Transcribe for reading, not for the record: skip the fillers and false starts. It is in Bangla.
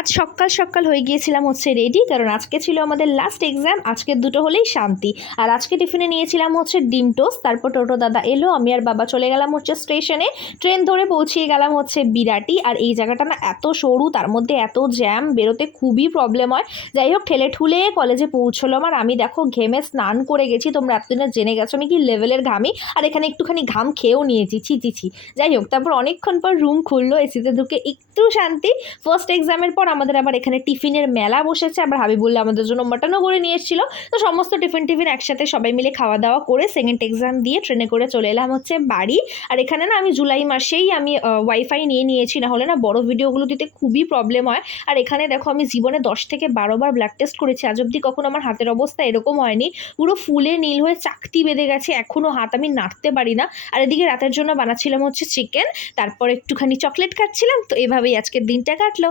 আজ সকাল সকাল হয়ে গিয়েছিলাম হচ্ছে রেডি, কারণ আজকে ছিল আমাদের লাস্ট এক্সাম। আজকে দুটো হলেই শান্তি। আর আজকে টিফিনে নিয়েছিলাম হচ্ছে ডিম টোস্ট। তারপর টোটো দাদা এলো, আমি আর বাবা চলে গেলাম হচ্ছে স্টেশনে। ট্রেন ধরে পৌঁছিয়ে গেলাম হচ্ছে বিরাটি। আর এই জায়গাটা না এত সরু, তার মধ্যে এত জ্যাম, বেরোতে খুবই প্রবলেম হয়। যাই হোক, ঠেলে ঠুলে কলেজে পৌঁছলাম। আর আমি দেখো ঘেমে স্নান করে গেছি, তোমরা এতদিনে জেনে গেছো আমি কি লেভেলের ঘামি। আর এখানে একটুখানি ঘাম খেয়েও নিয়েছি, ছি ছি ছি। যাই হোক, তারপর অনেকক্ষণ পর রুম খুললো, এসিতে ঢুকে একটু শান্তি। ফার্স্ট এক্সামের পর আমাদের আবার এখানে টিফিনের মেলা বসেছে। আবার হাবিবুল্লাহ আমাদের জন্য মাটনও করে নিয়ে এসেছিল। তো সমস্ত টিফিন একসাথে সবাই মিলে খাওয়া দাওয়া করে সেকেন্ড এক্সাম দিয়ে ট্রেনে করে চলে এলাম হচ্ছে বাড়ি। আর এখানে না আমি জুলাই মাসেই আমি ওয়াইফাই নিয়ে নিয়েছি, না হলে না বড় ভিডিওগুলো দিতে খুবই প্রবলেম হয়। আর এখানে দেখো আমি জীবনে 10 থেকে 12 বার ব্লাড টেস্ট করেছি, আজ অব্দি কখনো আমার হাতের অবস্থা এরকম হয়নি। পুরো ফুলে নীল হয়ে চাকতি বেঁধে গেছে, এখনো হাত আমি নাড়তে পারি না। আর এদিকে রাতের জন্য বানাচ্ছিলাম হচ্ছে চিকেন, তারপর একটুখানি চকলেট খাচ্ছিলাম। তো এভাবেই আজকের দিনটা কাটলো।